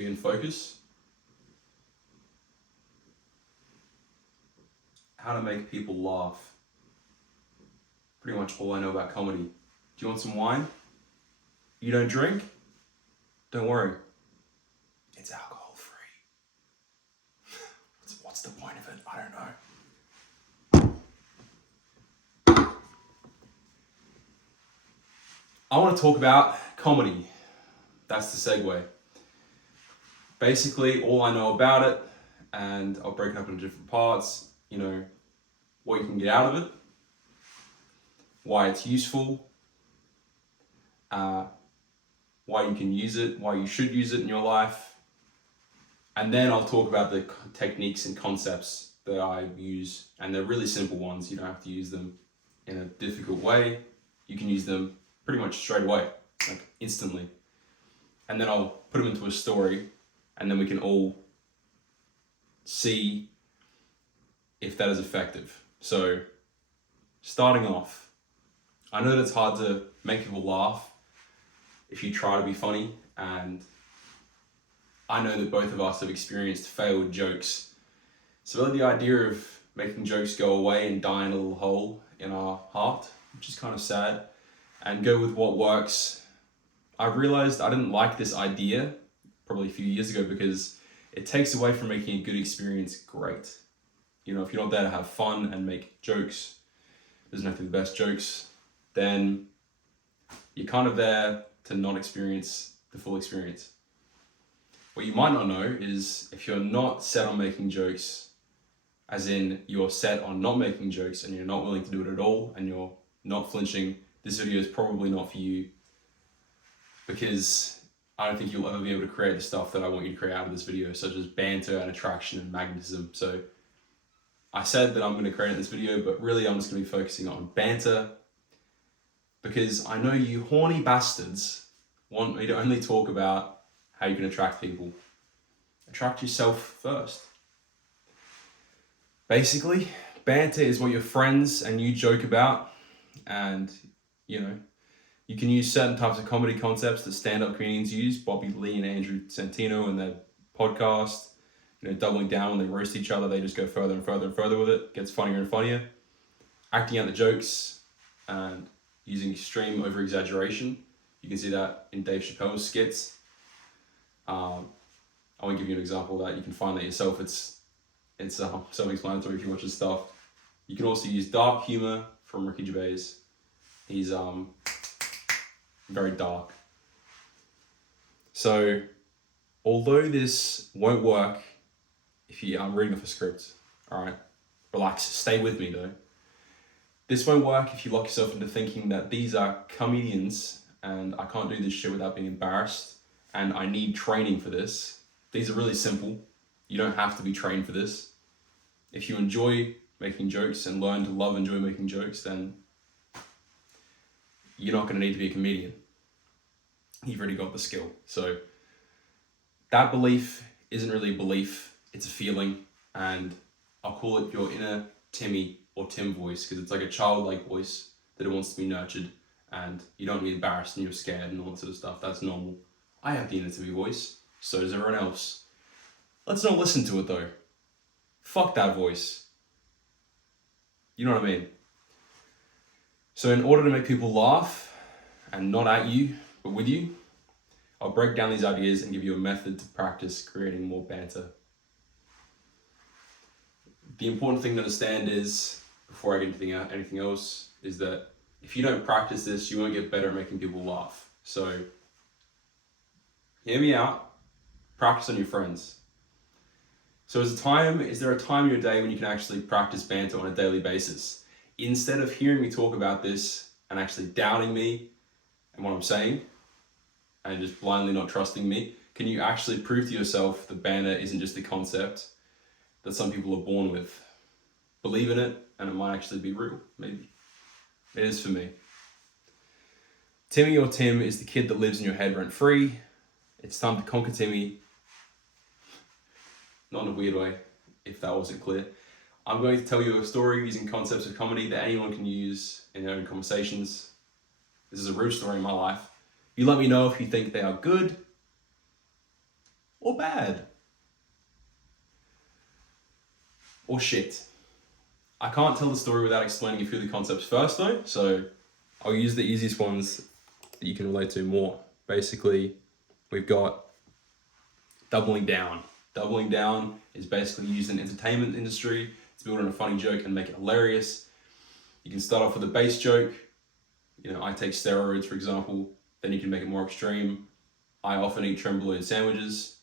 We can focus. How to make people laugh. Pretty much all I know about comedy. Do you want some wine? You don't drink? Don't worry. It's alcohol free. What's the point of it? I don't know. I want to talk about comedy. That's the segue. Basically, all I know about it, and I'll break it up into different parts, what you can get out of it, why it's useful, why you can use it, why you should use it in your life, and then I'll talk about the techniques and concepts that I use, and they're really simple ones. You don't have to use them in a difficult way. You can use them pretty much straight away, like instantly. And then I'll put them into a story, and then we can all see if that is effective. So, starting off, I know that it's hard to make people laugh if you try to be funny, and I know that both of us have experienced failed jokes. So really the idea of making jokes go away and die in a little hole in our heart, which is kind of sad, and go with what works. I realized I didn't like this idea probably a few years ago because it takes away from making a good experience great. If you're not there to have fun and make jokes, doesn't have to be the best jokes, then you're kind of there to not experience the full experience. What you might not know is if you're not set on making jokes, as in you're set on not making jokes and you're not willing to do it at all and you're not flinching, this video is probably not for you, because I don't think you'll ever be able to create the stuff that I want you to create out of this video, such as banter and attraction and magnetism. So I said that I'm going to create this video, but really I'm just going to be focusing on banter, because I know you horny bastards want me to only talk about how you can attract people. Attract yourself first. Basically, banter is what your friends and you joke about, and you can use certain types of comedy concepts that stand-up comedians use. Bobby Lee and Andrew Santino in their podcast, doubling down when they roast each other, they just go further and further and further with it. Gets funnier and funnier. Acting out the jokes and using extreme over-exaggeration. You can see that in Dave Chappelle's skits. I won't give you an example of that. You can find that yourself. It's self-explanatory if you watch his stuff. You can also use dark humor from Ricky Gervais. He's very dark. So, although this won't work if I'm reading off a script, all right? Relax, stay with me though. This won't work if you lock yourself into thinking that these are comedians and I can't do this shit without being embarrassed and I need training for this. These are really simple. You don't have to be trained for this. If you enjoy making jokes and learn to enjoy making jokes, then you're not going to need to be a comedian. You've already got the skill. So that belief isn't really a belief, it's a feeling, and I'll call it your inner Timmy or Tim voice, because it's like a childlike voice that wants to be nurtured, and you don't be embarrassed and you're scared and all that sort of stuff. That's normal. I have the inner Timmy voice, so does everyone else. Let's not listen to it though. Fuck that voice. You know what I mean? So in order to make people laugh, and not at you, but with you, I'll break down these ideas and give you a method to practice creating more banter. The important thing to understand is, before I get into anything else, is that if you don't practice this, you won't get better at making people laugh. So, hear me out. Practice on your friends. So is there a time in your day when you can actually practice banter on a daily basis? Instead of hearing me talk about this and actually doubting me and what I'm saying, and just blindly not trusting me, can you actually prove to yourself that banter isn't just a concept that some people are born with? Believe in it, and it might actually be real, maybe. It is for me. Timmy or Tim is the kid that lives in your head rent-free. It's time to conquer Timmy. Not in a weird way, if that wasn't clear. I'm going to tell you a story using concepts of comedy that anyone can use in their own conversations. This is a real story in my life. You let me know if you think they are good or bad or shit. I can't tell the story without explaining a few of the concepts first though, so I'll use the easiest ones that you can relate to more. Basically, we've got doubling down. Doubling down is basically used in the entertainment industry to build on a funny joke and make it hilarious. You can start off with a base joke. You know, I take steroids, for example. Then you can make it more extreme. I often eat trenbolone sandwiches.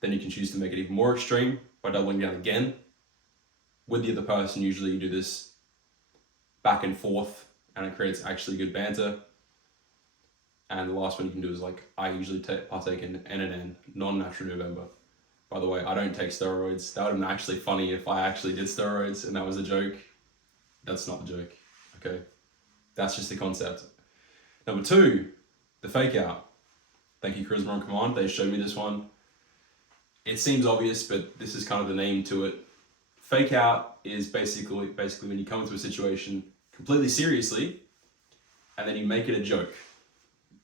Then you can choose to make it even more extreme by doubling down again. With the other person, usually you do this back and forth, and it creates actually good banter. And the last one you can do is like, I usually partake in NNN, non-natural November. By the way, I don't take steroids. That would have been actually funny if I actually did steroids and that was a joke. That's not the joke, okay? That's just the concept. Number 2, the fake out. Thank you, Charisma on Command. They showed me this one. It seems obvious, but this is kind of the name to it. Fake out is basically when you come into a situation completely seriously and then you make it a joke.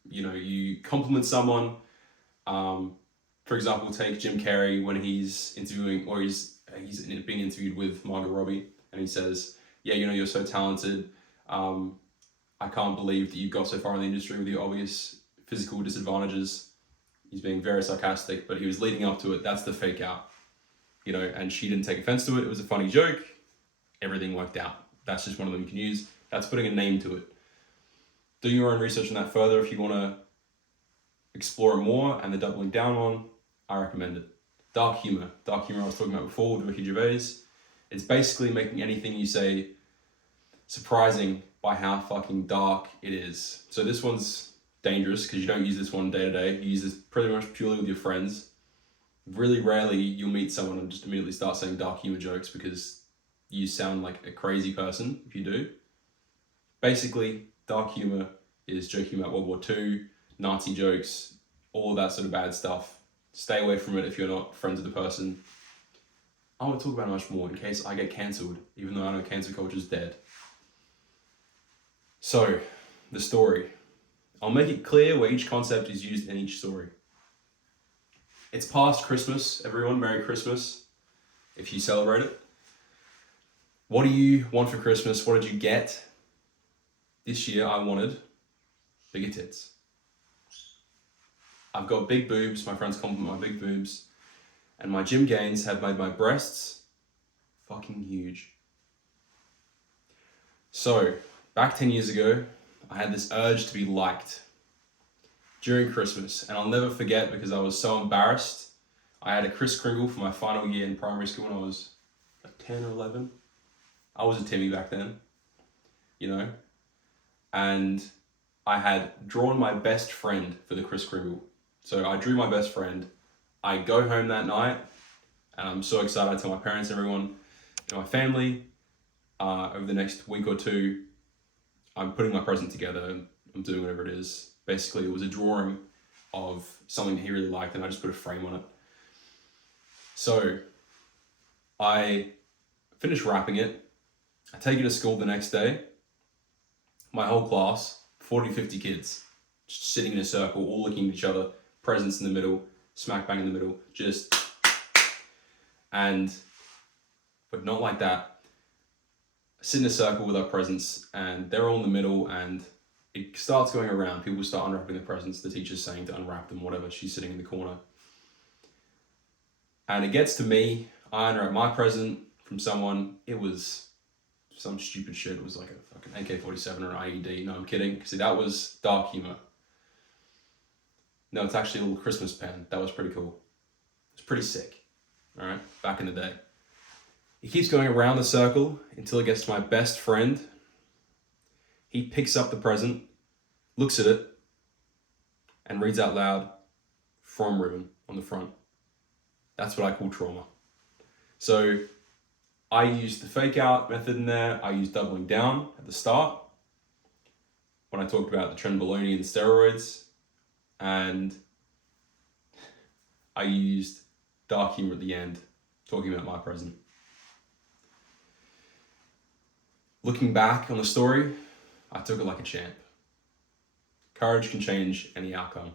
You know, you compliment someone. For example, take Jim Carrey when he's interviewing, or he's being interviewed with Margot Robbie, and he says, "Yeah, you know, you're so talented. I can't believe that you got so far in the industry with your obvious physical disadvantages." He's being very sarcastic, but he was leading up to it. That's the fake out, you know, and she didn't take offense to it. It was a funny joke. Everything worked out. That's just one of them you can use. That's putting a name to it. Do your own research on that further if you want to explore it more, and the doubling down one, I recommend it. Dark humor. Dark humor I was talking about before with Ricky Gervais. It's basically making anything you say surprising by how fucking dark it is. So this one's dangerous because you don't use this one day to day. You use this pretty much purely with your friends. Really rarely you'll meet someone and just immediately start saying dark humor jokes because you sound like a crazy person if you do. Basically, dark humor is joking about World War II, Nazi jokes, all of that sort of bad stuff. Stay away from it if you're not friends with the person. I won't talk about it much more in case I get cancelled, even though I know cancel culture is dead. So, the story. I'll make it clear where each concept is used in each story. It's past Christmas, everyone. Merry Christmas, if you celebrate it. What do you want for Christmas? What did you get? This year I wanted bigger tits. I've got big boobs. My friends compliment my big boobs. And my gym gains have made my breasts fucking huge. So, back 10 years ago, I had this urge to be liked during Christmas. And I'll never forget because I was so embarrassed. I had a Kris Kringle for my final year in primary school when I was like 10 or 11. I was a Timmy back then, you know. And I had drawn my best friend for the Kris Kringle. So I drew my best friend. I go home that night and I'm so excited. I tell my parents, everyone in my family, over the next week or two, I'm putting my present together and I'm doing whatever it is. Basically, it was a drawing of something that he really liked and I just put a frame on it. So I finish wrapping it. I take it to school the next day. My whole class, 40, 50 kids, just sitting in a circle, all looking at each other, presents in the middle, smack bang in the middle, but not like that. Sit in a circle with our presents and they're all in the middle and it starts going around. People start unwrapping the presents. The teacher's saying to unwrap them, whatever. She's sitting in the corner. And it gets to me. I unwrap my present from someone. It was some stupid shit. It was like a fucking AK-47 or an IED. No, I'm kidding. See, that was dark humor. No, it's actually a little Christmas pen. That was pretty cool. It's pretty sick. All right, back in the day. He keeps going around the circle until it gets to my best friend. He picks up the present, looks at it, and reads out loud, "From Ruben" on the front. That's what I call trauma. So I used the fake out method in there. I used doubling down at the start when I talked about the trenbolone and the steroids. And I used dark humor at the end, talking about my present. Looking back on the story, I took it like a champ. Courage can change any outcome.